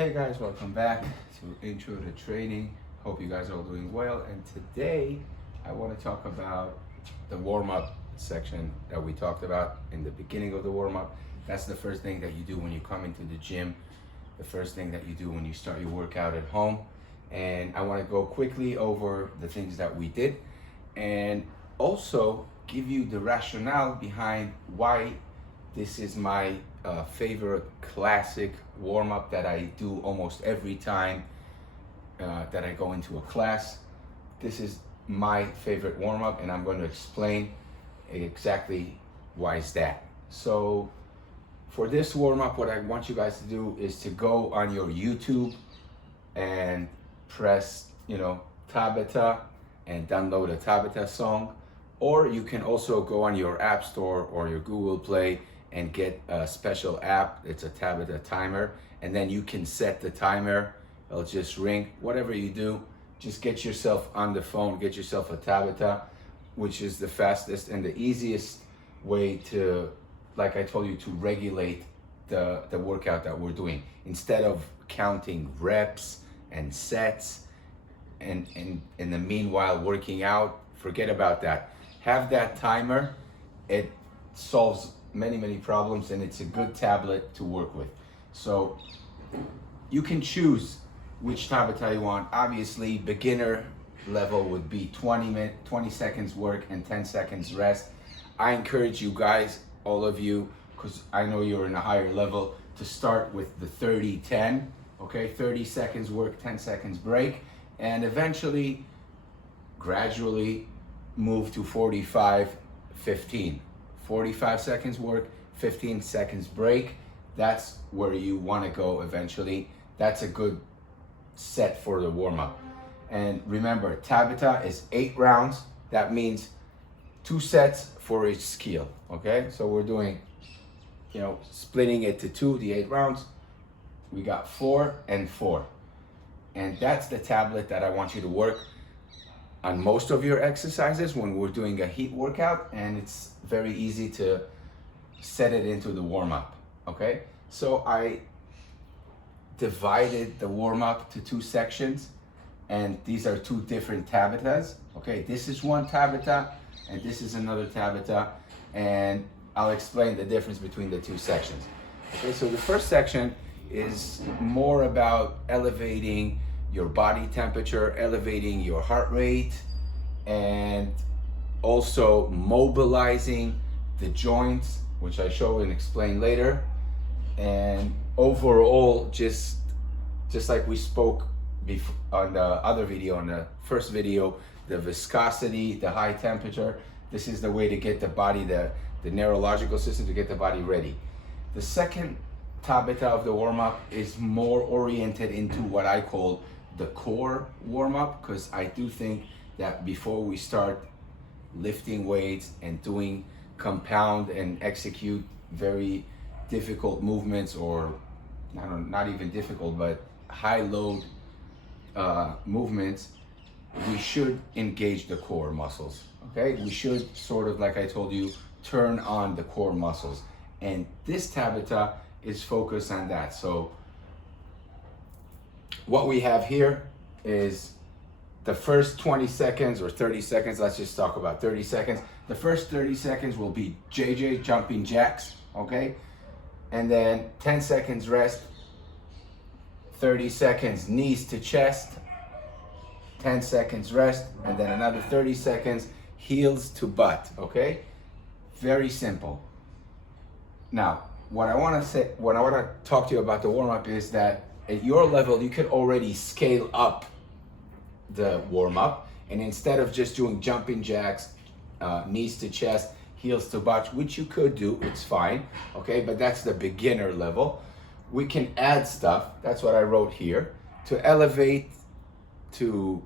Hey guys, welcome back to Intro to Training. Hope you guys are all doing well. And today I want to talk about the warm-up section that we talked about in the beginning of the warm-up. That's the first thing that you do when you come into the gym, the first thing that you do when you start your workout at home. And I want to go quickly over the things that we did and also give you the rationale behind why this is my favorite classic warm-up that I do almost every time that I go into a class. This is my favorite warm-up, and I'm going to explain exactly why is that. So for this warm-up, what I want you guys to do is to go on your YouTube and press, Tabata and download a Tabata song, or you can also go on your App Store or your Google Play and get a special app. It's a Tabata timer, and then you can set the timer. It'll just ring. Whatever you do, just get yourself on the phone, get yourself a Tabata, which is the fastest and the easiest way to, like I told you, to regulate the workout that we're doing. Instead of counting reps and sets and in the meanwhile working out, forget about that. Have that timer. It solves many problems, and it's a good tablet to work with. So you can choose which Tabata you want. Obviously, beginner level would be 20 seconds work and 10 seconds rest. I encourage you guys, all of you, because I know you're in a higher level, to start with the 30-10, okay? 30 seconds work, 10 seconds break, and eventually, gradually move to 45-15. 45 seconds work, 15 seconds break. That's where you want to go eventually. That's a good set for the warm-up. And remember, Tabata is 8 rounds. That means 2 sets for each skill, okay? So we're doing, splitting it to 2, the 8 rounds. We got 4 and 4. And that's the tablet that I want you to work on most of your exercises when we're doing a heat workout, and it's very easy to set it into the warm-up, okay? So I divided the warm-up to 2 sections, and these are 2 different Tabatas, okay? This is one Tabata, and this is another Tabata, and I'll explain the difference between the 2 sections. Okay, so the first section is more about elevating your body temperature, elevating your heart rate, and also mobilizing the joints, which I show and explain later. And overall, just like we spoke before on the other video, on the first video, the viscosity, the high temperature, this is the way to get the body, the neurological system, to get the body ready. The second Tabata of the warm-up is more oriented into what I call the core warm-up, because I do think that before we start lifting weights and doing compound and execute very difficult movements, or not even difficult, but high load movements, we should engage the core muscles, okay? We should sort of, like I told you, turn on the core muscles. And this Tabata is focused on that. So what we have here is the first 20 seconds or 30 seconds. Let's just talk about 30 seconds. The first 30 seconds will be JJ jumping jacks, okay? And then 10 seconds rest, 30 seconds knees to chest, 10 seconds rest, and then another 30 seconds heels to butt, okay? Very simple. Now, what I want to talk to you about the warm-up is that at your level, you could already scale up the warm-up, and instead of just doing jumping jacks, knees to chest, heels to butt, which you could do, it's fine, okay? But that's the beginner level. We can add stuff, that's what I wrote here, to elevate, to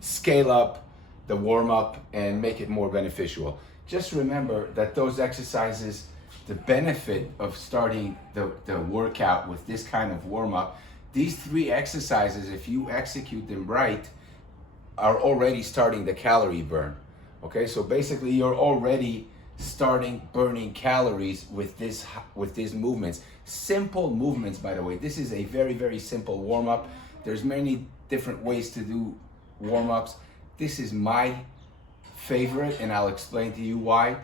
scale up the warm-up and make it more beneficial. Just remember that those exercises, the benefit of starting the workout with this kind of warm-up, these 3 exercises, if you execute them right, are already starting the calorie burn. Okay, so basically you're already starting burning calories with these movements. Simple movements, by the way. This is a very, very simple warm-up. There's many different ways to do warm-ups. This is my favorite, and I'll explain to you why.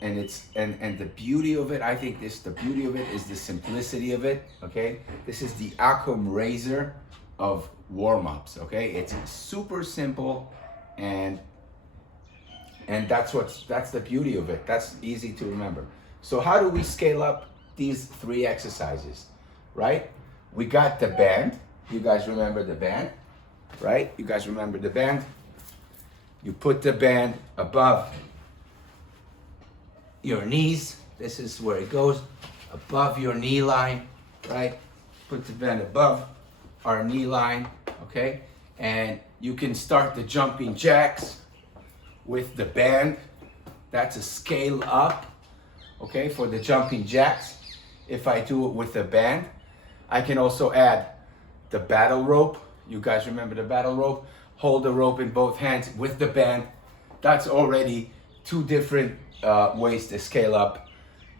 And the beauty of it, I think the beauty of it is the simplicity of it. Okay, this is the Occam razor of warm-ups. Okay, it's super simple, and that's the beauty of it. That's easy to remember. So how do we scale up these 3 exercises, right? We got the band. You guys remember the band, right? You guys remember the band? You put the band above your knees. This is where it goes, above your knee line, right? Put the band above our knee line, okay? And you can start the jumping jacks with the band. That's a scale up, okay, for the jumping jacks. If I do it with the band, I can also add the battle rope. You guys remember the battle rope? Hold the rope in both hands with the band. That's already 2 different ways to scale up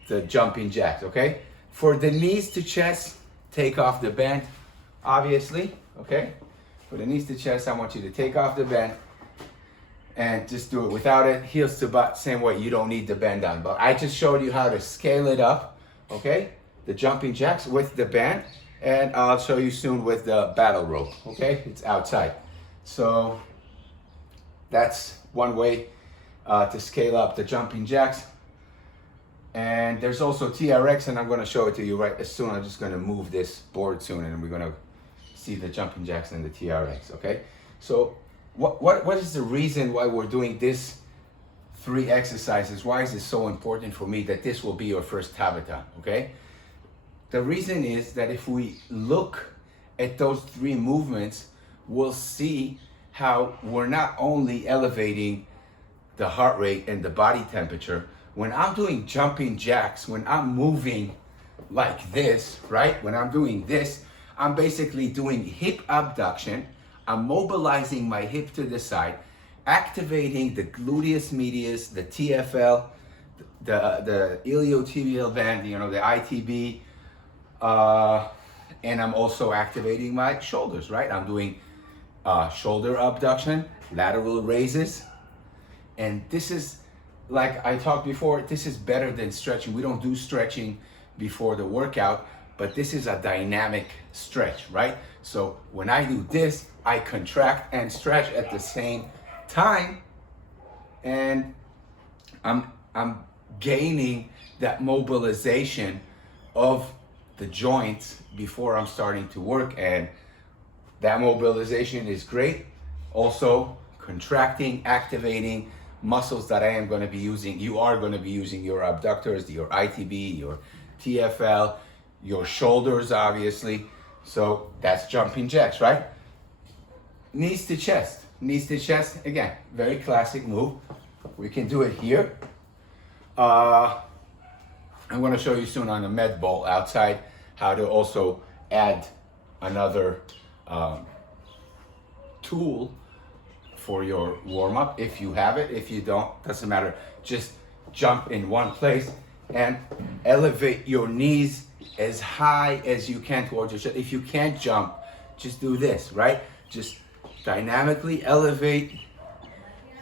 the jumping jacks, okay? For the knees to chest, take off the band, obviously, okay? For the knees to chest, I want you to take off the band and just do it without it. Heels to butt, same way. You don't need the band down, but I just showed you how to scale it up, okay? The jumping jacks with the band, and I'll show you soon with the battle rope, okay? It's outside. So that's one way to scale up the jumping jacks. And there's also TRX, and I'm going to show it to you right as soon. I'm just going to move this board soon, and we're going to see the jumping jacks and the TRX, okay? So what is the reason why we're doing this 3 exercises? Why is it so important for me that this will be your first Tabata, okay? The reason is that if we look at those 3 movements, we'll see how we're not only elevating the heart rate and the body temperature. When I'm doing jumping jacks, when I'm moving like this, right? When I'm doing this, I'm basically doing hip abduction. I'm mobilizing my hip to the side, activating the gluteus medius, the TFL, the iliotibial band, you know, the ITB, and I'm also activating my shoulders, right? I'm doing shoulder abduction, lateral raises, and this is, like I talked before, this is better than stretching. We don't do stretching before the workout, but this is a dynamic stretch, right? So when I do this, I contract and stretch at the same time, and I'm gaining that mobilization of the joints before I'm starting to work, and that mobilization is great. Also contracting, activating muscles that I am going to be using. You are going to be using your abductors, your ITB, your TFL, your shoulders, obviously. So that's jumping jacks, right? Knees to chest. Knees to chest, again, very classic move. We can do it here. I'm going to show you soon on the med ball outside how to also add another tool for your warm-up if you have it. If you don't, doesn't matter. Just jump in one place and elevate your knees as high as you can towards your chest. If you can't jump, just do this, right? Just dynamically elevate,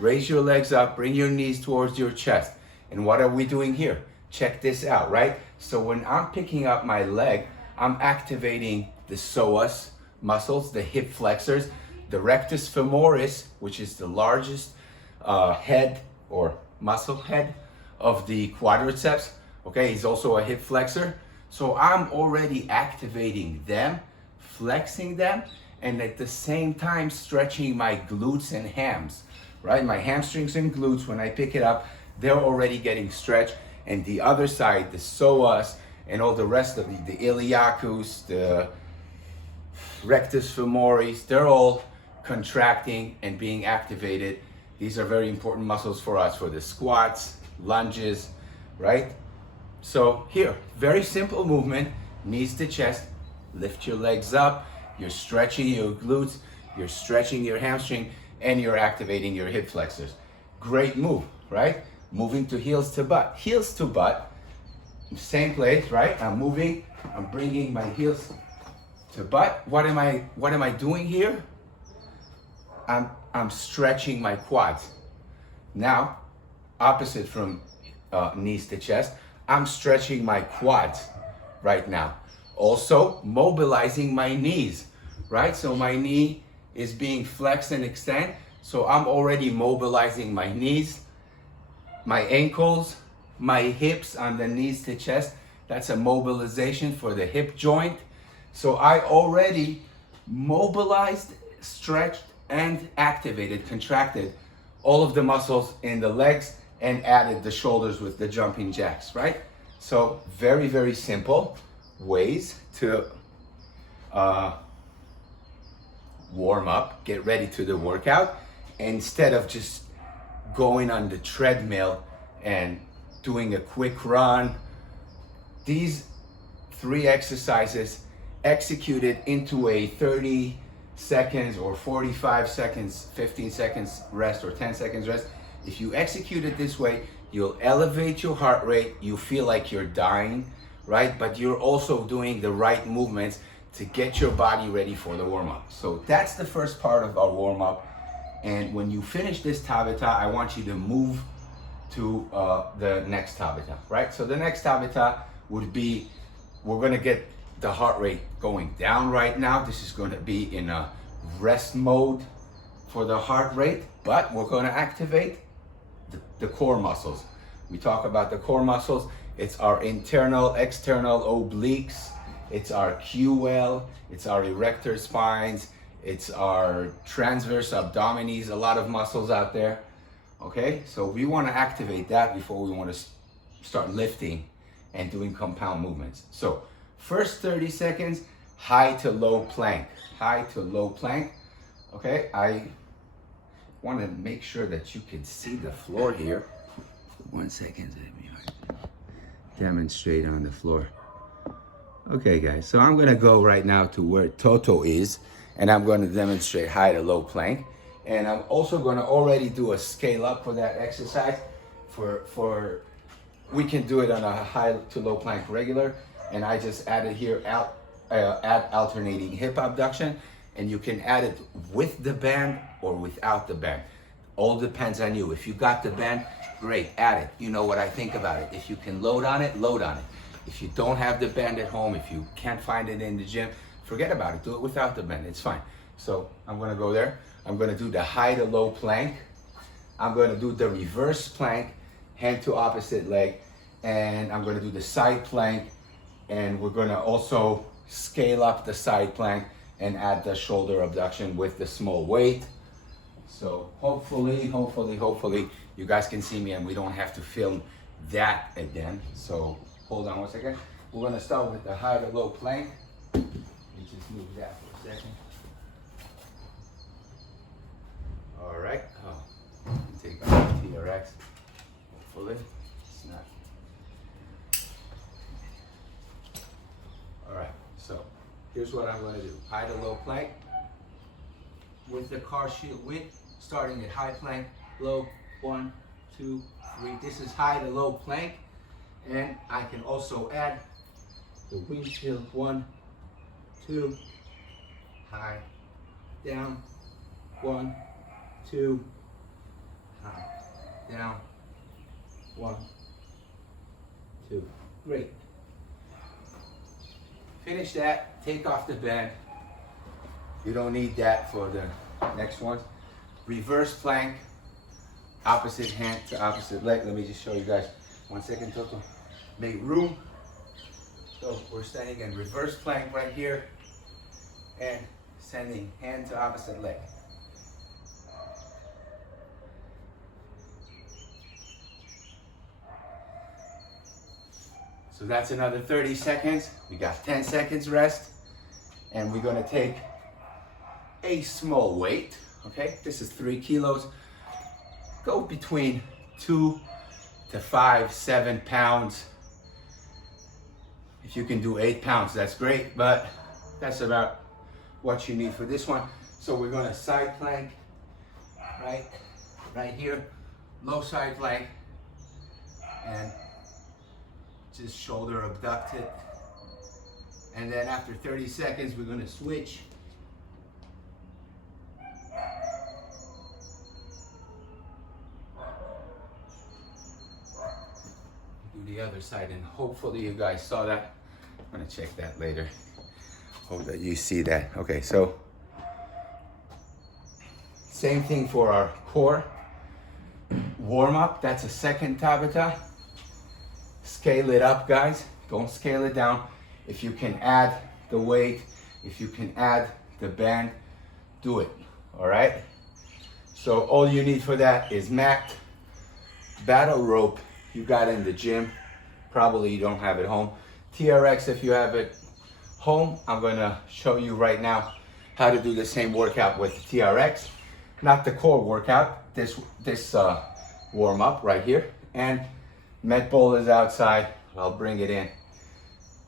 raise your legs up, bring your knees towards your chest. And what are we doing here? Check this out, right? So when I'm picking up my leg, I'm activating the psoas muscles, the hip flexors, the rectus femoris, which is the largest head or muscle head of the quadriceps. Okay, he's also a hip flexor. So I'm already activating them, flexing them, and at the same time stretching my glutes and hams, right? My hamstrings and glutes, when I pick it up, they're already getting stretched. And the other side, the psoas and all the rest of the iliacus, the rectus femoris, they're all contracting and being activated. These are very important muscles for us for the squats, lunges, right? So here, very simple movement, knees to chest, lift your legs up, you're stretching your glutes, you're stretching your hamstring, and you're activating your hip flexors. Great move, right? moving to heels to butt. Heels to butt, same place, right? I'm moving, I'm bringing my heels to butt. What am I doing here? I'm stretching my quads. Now, opposite from knees to chest, I'm stretching my quads right now. Also mobilizing my knees, right? So my knee is being flexed and extended. So I'm already mobilizing my knees, my ankles, my hips on the knees to chest. That's a mobilization for the hip joint. So I already mobilized, stretched, and activated, contracted all of the muscles in the legs and added the shoulders with the jumping jacks, right? So very, very simple ways to warm up, get ready to the workout, instead of just going on the treadmill and doing a quick run. These 3 exercises executed into a 30 seconds or 45 seconds, 15 seconds rest or 10 seconds rest. If you execute it this way, you'll elevate your heart rate. You feel like you're dying, right? But you're also doing the right movements to get your body ready for the warm-up. So that's the first part of our warm-up. And when you finish this Tabata, I want you to move to the next Tabata, right? So the next Tabata would be, we're gonna get the heart rate going down right now. This is gonna be in a rest mode for the heart rate, but we're gonna activate the core muscles. We talk about the core muscles. It's our internal, external obliques. It's our QL. It's our erector spines. It's our transverse abdominis, a lot of muscles out there. Okay, so we wanna activate that before we wanna start lifting and doing compound movements. So first 30 seconds, high to low plank. High to low plank. Okay, I want to make sure that you can see the floor here. 1 second, let me demonstrate on the floor. Okay guys, so I'm gonna go right now to where Toto is, and I'm gonna demonstrate high to low plank. And I'm also gonna already do a scale up for that exercise. We can do it on a high to low plank regular, and I just added here add alternating hip abduction, and you can add it with the band or without the band. All depends on you. If you got the band, great, add it. You know what I think about it. If you can load on it, load on it. If you don't have the band at home, if you can't find it in the gym, forget about it. Do it without the band, it's fine. So I'm gonna go there. I'm gonna do the high to low plank. I'm gonna do the reverse plank, hand to opposite leg, and I'm gonna do the side plank, and we're gonna also scale up the side plank and add the shoulder abduction with the small weight. So hopefully you guys can see me and we don't have to film that again. So hold on 1 second. We're gonna start with the high to low plank. Let me just move that for a second. All right, take out the TRX, hopefully it's not. All right, so here's what I'm gonna do. High to low plank with the car shield width, starting at high plank, low, 1, 2, 3. This is high to low plank. And I can also add the windshield, 1, 2, high, down, 1, 2, high, down, 1, 2. Great. Finish that, take off the band. You don't need that for the next one. Reverse plank, opposite hand to opposite leg. Let me just show you guys. 1 second, Toto. Make room. So we're standing in reverse plank right here and sending hand to opposite leg. So that's another 30 seconds. We got 10 seconds rest, and we're gonna take a small weight, okay? This is 3 kilos. Go between 2 to 5, 7 pounds. If you can do 8 pounds, that's great, but that's about what you need for this one. So we're gonna side plank, right here, low side plank, and just shoulder abducted. And then after 30 seconds, we're gonna switch. Do the other side, and hopefully you guys saw that. I'm gonna check that later. Hope that you see that. Okay, so same thing for our core. Warm up, that's a second Tabata. Scale it up, guys. Don't scale it down. If you can add the weight, if you can add the band, do it, all right? So all you need for that is mat, battle rope you got in the gym. Probably you don't have it home. TRX if you have it home. I'm gonna show you right now how to do the same workout with TRX. Not the core workout, this warm up right here. And med ball is outside. I'll bring it in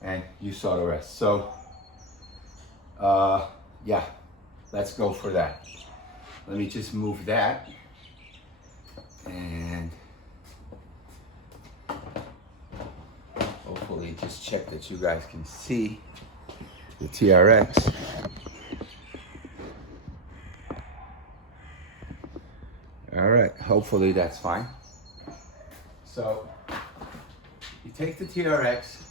and you saw the rest. So yeah, let's go for that. Let me just move that, and hopefully just check that you guys can see the TRX. All right, hopefully that's fine. So you take the TRX,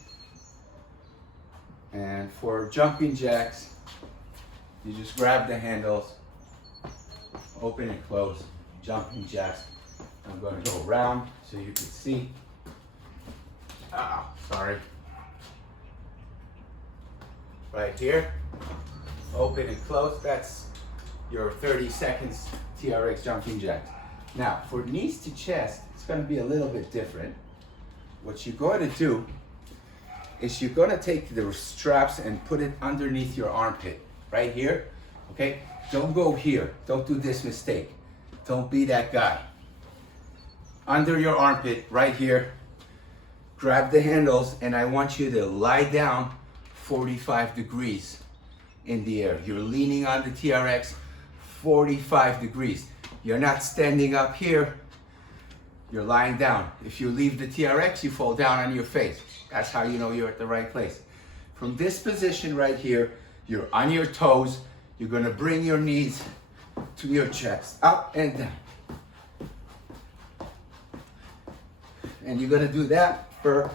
and for jumping jacks, you just grab the handles, open and close, jumping jacks. I'm going to go around so you can see. Sorry. Right here, open and close. That's your 30 seconds TRX jumping jacks. Now, for knees to chest, it's going to be a little bit different. What you're going to do is you're going to take the straps and put it underneath your armpit, right here, okay? Don't go here. Don't do this mistake. Don't be that guy. Under your armpit, right here, grab the handles, and I want you to lie down 45 degrees in the air. You're leaning on the TRX 45 degrees. You're not standing up here, you're lying down. If you leave the TRX, you fall down on your face. That's how you know you're at the right place. From this position right here, you're on your toes. You're gonna bring your knees to your chest, up and down. And you're gonna do that for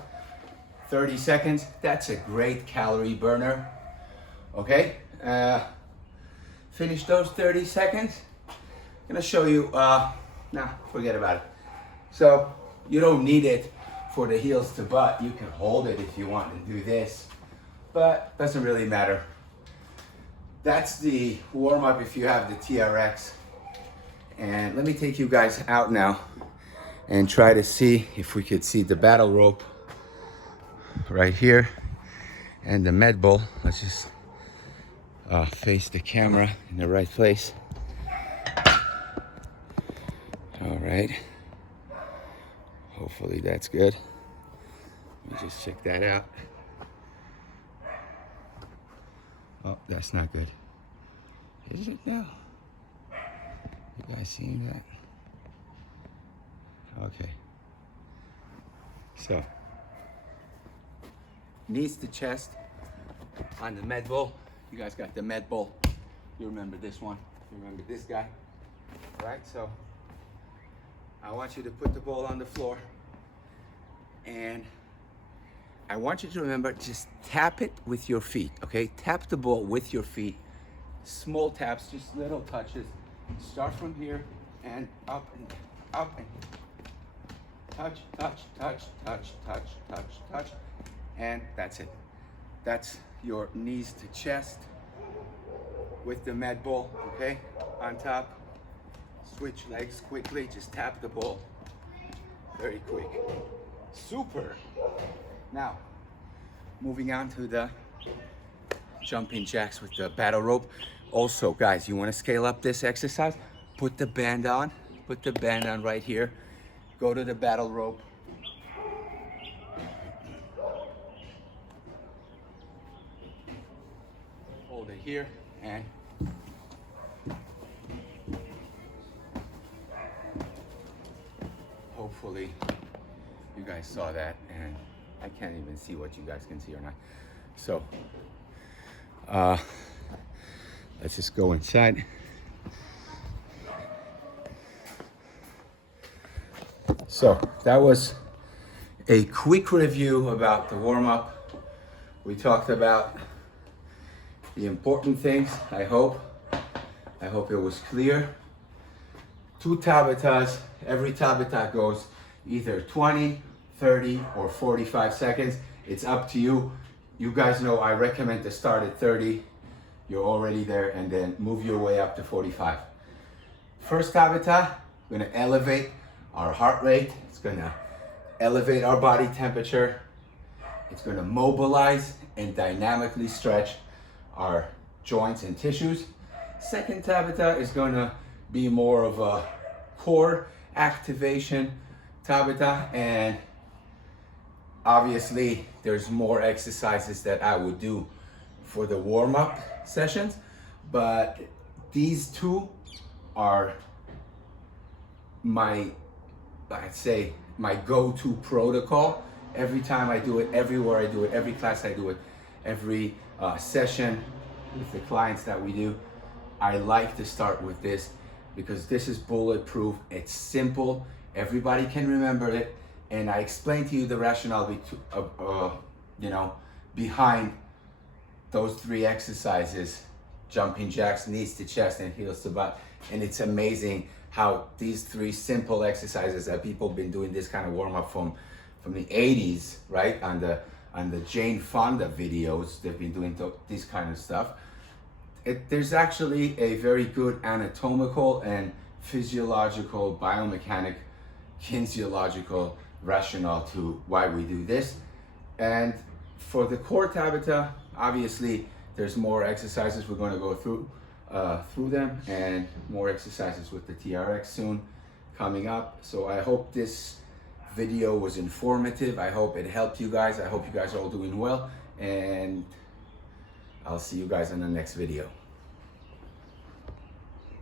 30 seconds. That's a great calorie burner, okay? Finish those 30 seconds. I'm gonna show you, forget about it. So you don't need it for the heels to butt. You can hold it if you want to do this, but doesn't really matter. That's the warm up if you have the TRX. And let me take you guys out now and try to see if we could see the battle rope right here and the med ball. Let's just face the camera in the right place. All right, hopefully that's good. Let me just check that out. Oh, that's not good. Is it now? You guys seeing that? Okay. So, knees to chest on the med ball. You guys got the med ball. You remember this one. You remember this guy. All right, so I want you to put the ball on the floor, and I want you to remember, just tap it with your feet, okay? Tap the ball with your feet. Small taps, just little touches. Start from here and up and up and touch, touch, touch, touch, touch, touch, touch, and that's it. That's your knees to chest with the med ball, okay? On top. Switch legs quickly, just tap the ball. Very quick. Super. Now, moving on to the jumping jacks with the battle rope. Also, guys, you want to scale up this exercise? Put the band on. Put the band on right here. Go to the battle rope. Hold it here and hopefully you guys saw that, and I can't even see what you guys can see or not. So let's just go inside. So that was a quick review about the warm-up. We talked about the important things. I hope it was clear. 2 tabatas. Every tabata goes either 20, 30, or 45 seconds. It's up to you. You guys know I recommend to start at 30. You're already there, and then move your way up to 45. First tabata, we're gonna elevate our heart rate. It's gonna elevate our body temperature. It's gonna mobilize and dynamically stretch our joints and tissues. Second tabata is gonna be more of a core activation tabata, and obviously there's more exercises that I would do for the warm-up sessions, but these two are my, I'd say, my go-to protocol. Every time I do it, everywhere I do it, every class I do it, every session with the clients that we do, I like to start with this because this is bulletproof. It's simple. Everybody can remember it. And I explained to you the rationale behind those 3 exercises: jumping jacks, knees to chest, and heels to butt. And it's amazing how these 3 simple exercises that people have been doing this kind of warm-up from the 80s, right? On the Jane Fonda videos, they've been doing this kind of stuff. There's actually a very good anatomical and physiological, biomechanic, kinesiological rationale to why we do this. And for the core tabata, obviously there's more exercises. We're going to go through them, and more exercises with the TRX soon coming up. So I hope this video was informative. I hope it helped you guys. I hope you guys are all doing well, and I'll see you guys in the next video.